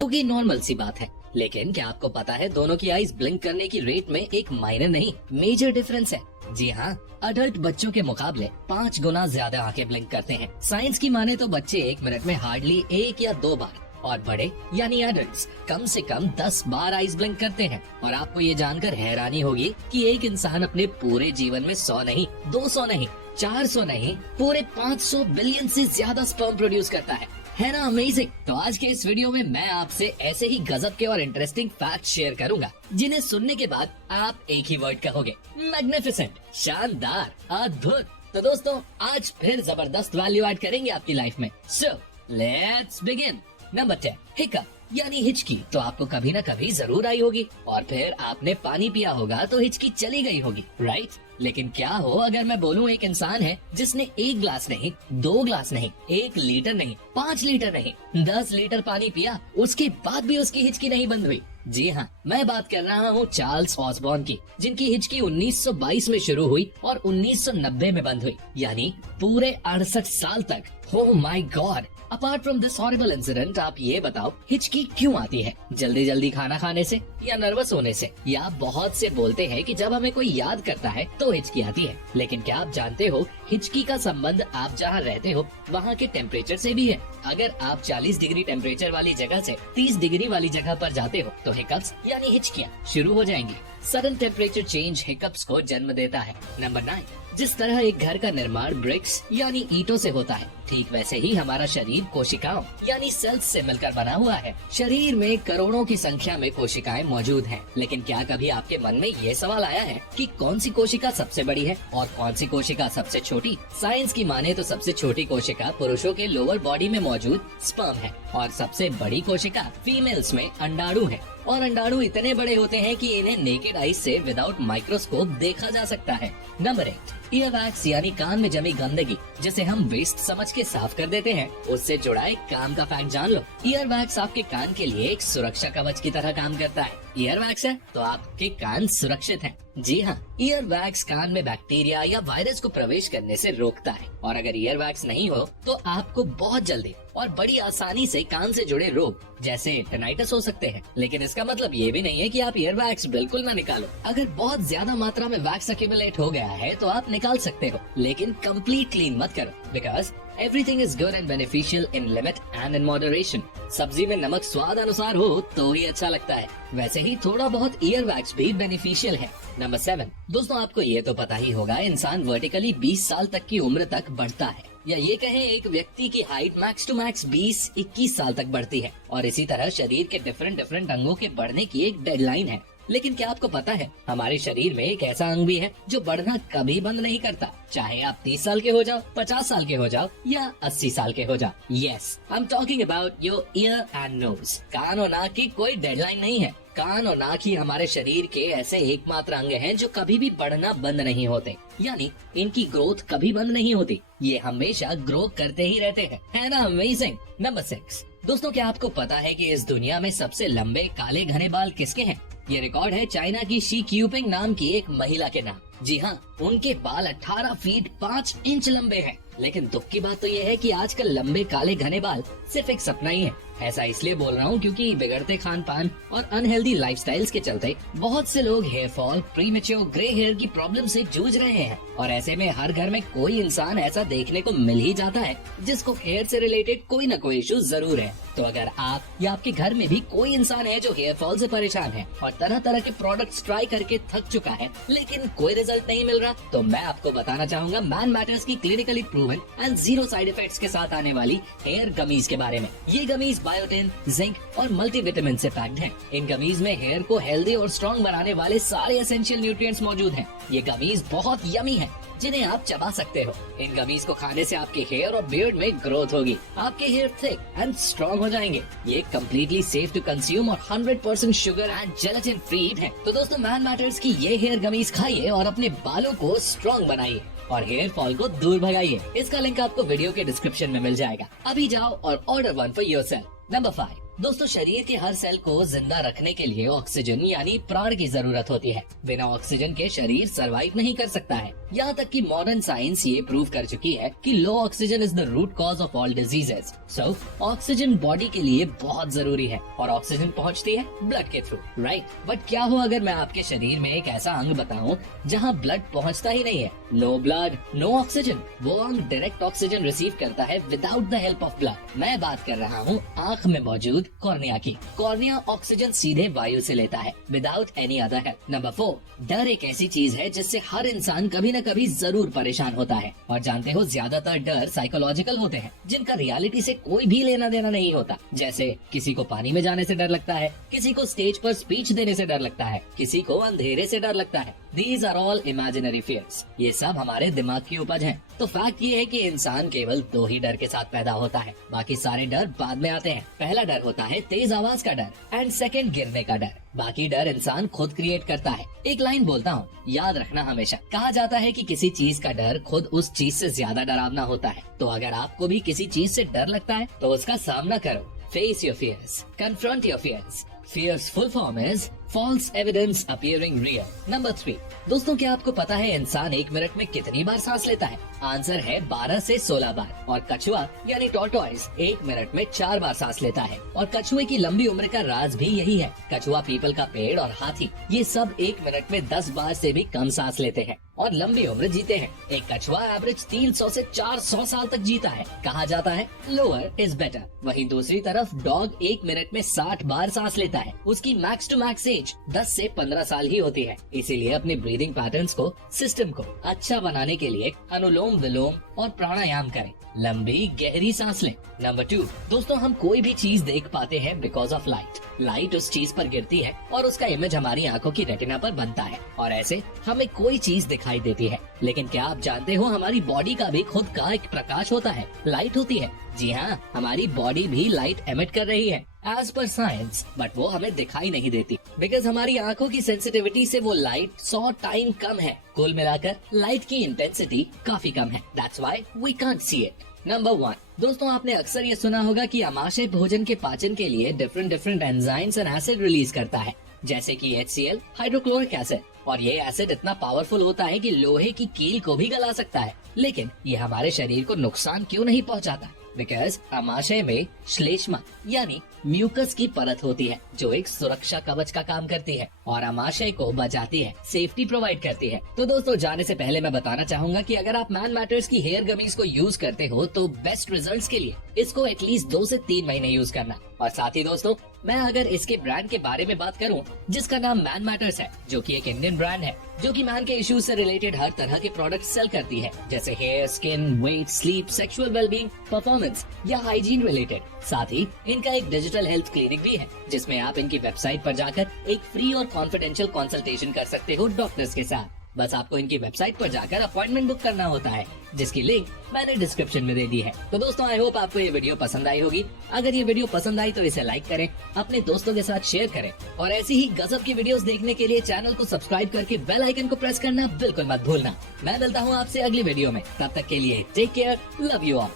क्योंकि नॉर्मल सी बात है, लेकिन क्या आपको पता है दोनों की आईज ब्लिंक करने की रेट में एक माइनर नहीं मेजर डिफरेंस है। जी हाँ, अडल्ट बच्चों के मुकाबले 5 गुना ज्यादा आंखें ब्लिंक करते हैं। साइंस की माने तो बच्चे 1 मिनट में हार्डली 1 या 2 बार और बड़े यानी एडल्ट्स कम से कम 10 बार आईज ब्लिंक करते हैं। और आपको ये जानकर हैरानी होगी कि एक इंसान अपने पूरे जीवन में 100 नहीं, 200 नहीं, 400 नहीं, पूरे 500 बिलियन से ज्यादा स्पर्म प्रोड्यूस करता है ना अमेजिंग। तो आज के इस वीडियो में मैं आपसे ऐसे ही गजब के और इंटरेस्टिंग फैक्ट शेयर करूंगा जिन्हें सुनने के बाद आप एक ही वर्ड कहोगे, मैग्निफिसेंट, शानदार, अद्भुत। तो दोस्तों आज फिर जबरदस्त वैल्यू ऐड करेंगे आपकी लाइफ में। So let's begin. Number 10, hiccup यानी हिचकी तो आपको कभी ना कभी जरूर आई होगी और फिर आपने पानी पिया होगा तो हिचकी चली गई होगी, राइट? लेकिन क्या हो अगर मैं बोलूं एक इंसान है जिसने 1 ग्लास नहीं, 2 ग्लास नहीं, 1 लीटर नहीं, 5 लीटर नहीं, 10 लीटर पानी पिया, उसके बाद भी उसकी हिचकी नहीं बंद हुई। जी हाँ, मैं बात कर रहा हूँ चार्ल्स ऑसबॉर्न की, जिनकी हिचकी 1922 में शुरू हुई और 1990 में बंद हुई, यानी पूरे 68 साल तक। Oh my God. Apart from this horrible incident, आप ये बताओ हिचकी क्यों आती है? जल्दी जल्दी खाना खाने से या नर्वस होने से? या बहुत से बोलते हैं कि जब हमें कोई याद करता है तो हिचकी आती है। लेकिन क्या आप जानते हो हिचकी का संबंध आप जहाँ रहते हो वहाँ के टेम्परेचर से भी है। अगर आप 40 डिग्री टेम्परेचर वाली जगह से 30 डिग्री वाली जगह पर जाते हो तो हिकअप्स यानी हिचकियाँ शुरू हो जाएंगी। सडन टेम्परेचर चेंज हिकअप्स को जन्म देता है। नंबर 9, जिस तरह एक घर का निर्माण ब्रिक्स यानी ईंटों से होता है, ठीक वैसे ही हमारा शरीर कोशिकाओं यानी सेल्स से मिलकर बना हुआ है। शरीर में करोड़ों की संख्या में कोशिकाएं मौजूद हैं। लेकिन क्या कभी आपके मन में ये सवाल आया है कि कौन सी कोशिका सबसे बड़ी है और कौन सी कोशिका सबसे छोटी? साइंस की माने तो सबसे छोटी कोशिका पुरुषों के लोअर बॉडी में मौजूद स्पर्म है और सबसे बड़ी कोशिका फीमेल्स में अंडाणु है। और अंडाणु इतने बड़े होते हैं कि इन्हें नेकेड आई से विदाउट माइक्रोस्कोप देखा जा सकता है। नंबर 8, ईयरवैक्स यानी कान में जमी गंदगी जिसे हम वेस्ट समझ के साफ कर देते हैं, उससे जुड़ा एक काम का फैक्ट जान लो। ईयरवैक्स आपके कान के लिए एक सुरक्षा कवच की तरह काम करता है। ईयरवैक्स है तो आपके कान सुरक्षित हैं। जी हाँ, ईयरवैक्स कान में बैक्टीरिया या वायरस को प्रवेश करने से रोकता है। और अगर ईयरवैक्स नहीं हो तो आपको बहुत जल्दी और बड़ी आसानी से कान से जुड़े रोग जैसे टिनाइटिस हो सकते हैं। लेकिन इसका मतलब ये भी नहीं है कि आप ईयरवैक्स बिल्कुल ना निकालो। अगर बहुत ज्यादा मात्रा में वैक्स एक्यूमुलेट हो गया है तो आप निकाल सकते हो, लेकिन कंप्लीट क्लीन मत करो, because everything is good and beneficial in limit and in moderation. सब्जी में नमक स्वाद अनुसार हो तो ही अच्छा लगता है, वैसे ही थोड़ा बहुत ईयरवैक्स भी बेनिफिशियल है। नंबर 7, दोस्तों आपको ये तो पता ही होगा इंसान वर्टिकली 20 साल तक की उम्र तक बढ़ता है, या ये कहें एक व्यक्ति की हाइट मैक्स टू मैक्स 20-21 साल तक बढ़ती है। और इसी तरह शरीर के डिफरेंट अंगों के बढ़ने की एक डेडलाइन है। लेकिन क्या आपको पता है हमारे शरीर में एक ऐसा अंग भी है जो बढ़ना कभी बंद नहीं करता, चाहे आप 30 साल के हो जाओ, 50 साल के हो जाओ या 80 साल के हो जाओ। Yes, I am talking about your ear and nose. कान और नाक की कोई डेडलाइन नहीं है। कान और नाक ही हमारे शरीर के ऐसे एकमात्र अंग हैं जो कभी भी बढ़ना बंद नहीं होते, यानी इनकी ग्रोथ कभी बंद नहीं होती। ये हमेशा ग्रो करते ही रहते हैं, है ना अमेजिंग। नंबर 6, दोस्तों क्या आपको पता है कि इस दुनिया में सबसे लंबे काले घने बाल किसके हैं? ये रिकॉर्ड है चाइना की शी क्यूपिंग नाम की एक महिला के नाम। जी हाँ, उनके बाल 18 फीट 5 इंच लंबे हैं। लेकिन दुख की बात तो ये है कि आजकल लंबे काले घने बाल सिर्फ एक सपना ही है। ऐसा इसलिए बोल रहा हूँ क्योंकि बिगड़ते खान पान और अनहेल्दी लाइफस्टाइल्स के चलते बहुत से लोग hair fall, premature grey hair की प्रॉब्लम से जूझ रहे हैं। और ऐसे में हर घर में कोई इंसान ऐसा देखने को मिल ही जाता है जिसको हेयर से रिलेटेड कोई न कोई इशू जरूर है। तो अगर आप या आपके घर में भी कोई इंसान है जो हेयर फॉल से परेशान है और तरह तरह के प्रोडक्ट्स ट्राई करके थक चुका है लेकिन कोई रिजल्ट नहीं मिल रहा, तो मैं आपको बताना चाहूंगा मैन मैटर्स की clinically proven and 0 side effects के साथ आने वाली हेयर गमीज के बारे में। ये गमीज बायोटिन, जिंक और मल्टीविटामिन से पैक्ड हैं। इन गमीज में हेयर को हेल्दी और स्ट्रॉन्ग बनाने वाले सारे एसेंशियल न्यूट्रिएंट्स मौजूद हैं। ये गमीज बहुत यमी हैं, जिन्हें आप चबा सकते हो। इन गमीज को खाने से आपके हेयर और बियर्ड में ग्रोथ होगी, आपके हेयर थिक एंड स्ट्रॉन्ग हो जाएंगे। ये कम्प्लीटली सेफ टू कंज्यूम और 100% शुगर एंड जेलेटिन फ्री है। तो दोस्तों मैन मैटर्स की ये हेयर गमीज खाइए और अपने बालों को स्ट्रॉन्ग बनाइए और हेयर फॉल को दूर भगाइए। इसका लिंक आपको वीडियो के डिस्क्रिप्शन में मिल जाएगा। अभी जाओ और order one for yourself. Number 5, दोस्तों शरीर के हर सेल को जिंदा रखने के लिए ऑक्सीजन यानी प्राण की जरूरत होती है। बिना ऑक्सीजन के शरीर सरवाइव नहीं कर सकता है। यहाँ तक कि मॉडर्न साइंस ये प्रूव कर चुकी है कि low oxygen is the root cause of all diseases. So oxygen body के लिए बहुत जरूरी है और ऑक्सीजन पहुँचती है ब्लड के थ्रू, राइट। बट क्या हो अगर मैं आपके शरीर में एक ऐसा अंग बताऊं जहां ब्लड पहुंचता ही नहीं है? No blood no oxygen. वो अंग डायरेक्ट ऑक्सीजन रिसीव करता है without the help of blood. मैं बात कर रहा हूं आंख में मौजूद कॉर्निया की। कॉर्निया ऑक्सीजन सीधे वायु से लेता है without any other help. Number 4, डर एक ऐसी चीज है जिससे हर इंसान कभी न कभी जरूर परेशान होता है। और जानते हो ज्यादातर डर साइकोलॉजिकल होते हैं जिनका रियलिटी से कोई भी लेना देना नहीं होता। जैसे किसी को पानी में जाने से डर लगता है, किसी को स्टेज पर स्पीच देने से डर लगता है, किसी को अंधेरे से डर लगता है। These are all imaginary fears। ये सब हमारे दिमाग की उपज हैं। तो फैक्ट ये है कि इंसान केवल 2 ही डर के साथ पैदा होता है, बाकी सारे डर बाद में आते हैं। पहला डर होता है तेज आवाज का डर एंड सेकंड गिरने का डर। बाकी डर इंसान खुद क्रिएट करता है। एक लाइन बोलता हूँ, याद रखना हमेशा। कहा जाता है कि किसी चीज का डर खुद उस चीज से ज्यादा डरावना होता है। तो अगर आपको भी किसी चीज से डर लगता है तो उसका सामना करो। Face your fears. Confront your fears. Fear's full form is false evidence appearing real. Number 3, दोस्तों क्या आपको पता है इंसान 1 मिनट में कितनी बार सांस लेता है? आंसर है 12 से 16 बार। और कछुआ यानी टॉर्टोइस 1 मिनट में 4 बार सांस लेता है। और कछुए की लंबी उम्र का राज भी यही है। कछुआ, पीपल का पेड़ और हाथी ये सब 1 मिनट में 10 बार से भी कम सांस लेते हैं और लंबी उम्र जीते हैं। एक कछुआ एवरेज 300 से 400 साल तक जीता है। कहा जाता है लोअर इज बेटर। वहीं दूसरी तरफ डॉग 1 मिनट में 60 बार सांस लेता है। उसकी मैक्स टू मैक्स एज 10 से 15 साल ही होती है। इसीलिए अपने ब्रीदिंग पैटर्न्स को, सिस्टम को अच्छा बनाने के लिए अनुलोम विलोम और प्राणायाम करें। लंबी गहरी सांस लें। नंबर 2, दोस्तों हम कोई भी चीज देख पाते हैं बिकॉज ऑफ लाइट। लाइट उस चीज पर गिरती है और उसका इमेज हमारी आंखों की रेटिना पर बनता है और ऐसे हमें कोई चीज दिखाई देती है। लेकिन क्या आप जानते हो हमारी बॉडी का भी खुद का एक प्रकाश होता है, लाइट होती है। जी हाँ, हमारी बॉडी भी लाइट एमिट कर रही है एज पर साइंस, बट वो हमें दिखाई नहीं देती बिकॉज हमारी आंखों की सेंसिटिविटी से वो लाइट 100 टाइम कम है। कुल मिलाकर लाइट की इंटेंसिटी काफी कम है। That's why we can't see it. Number 1, दोस्तों आपने अक्सर ये सुना होगा कि आमाशय भोजन के पाचन के लिए different enzymes and acid release करता है, जैसे कि HCl, हाइड्रोक्लोरिक एसिड। और ये एसिड इतना पावरफुल होता है कि लोहे की कील को भी गला सकता है। लेकिन ये हमारे शरीर को नुकसान क्यों नहीं पहुंचाता? बिकॉज आमाशय में श्लेष्मा यानी म्यूकस की परत होती है जो एक सुरक्षा कवच का काम करती है और आमाशय को बचाती है, सेफ्टी प्रोवाइड करती है। तो दोस्तों जाने से पहले मैं बताना चाहूंगा कि अगर आप मैन मैटर्स की हेयर गमीज को यूज करते हो तो बेस्ट रिजल्ट्स के लिए इसको एटलीस्ट 2 से 3 महीने यूज करना। और साथ ही दोस्तों मैं अगर इसके ब्रांड के बारे में बात करूं जिसका नाम मैन मैटर्स है, जो कि एक इंडियन ब्रांड है जो कि मैन के इश्यूज से रिलेटेड हर तरह के प्रोडक्ट सेल करती है, जैसे hair, skin, weight, sleep, sexual wellbeing, performance या हाइजीन रिलेटेड। साथ ही इनका एक डिजिटल हेल्थ क्लिनिक भी है जिसमें आप इनकी वेबसाइट पर जाकर एक फ्री और कॉन्फिडेंशियल कंसल्टेशन कर सकते हो डॉक्टर्स के साथ। बस आपको इनकी वेबसाइट पर जाकर अपॉइंटमेंट बुक करना होता है, जिसकी लिंक मैंने डिस्क्रिप्शन में दे दी है। तो दोस्तों आई होप आपको ये वीडियो पसंद आई होगी। अगर ये वीडियो पसंद आई तो इसे लाइक करें, अपने दोस्तों के साथ शेयर करें और ऐसी ही गजब की वीडियोस देखने के लिए चैनल को सब्सक्राइब करके बेल आइकन को प्रेस करना बिल्कुल मत भूलना। मैं मिलता हूँ आपसे अगली वीडियो में, तब तक के लिए take care, love you all.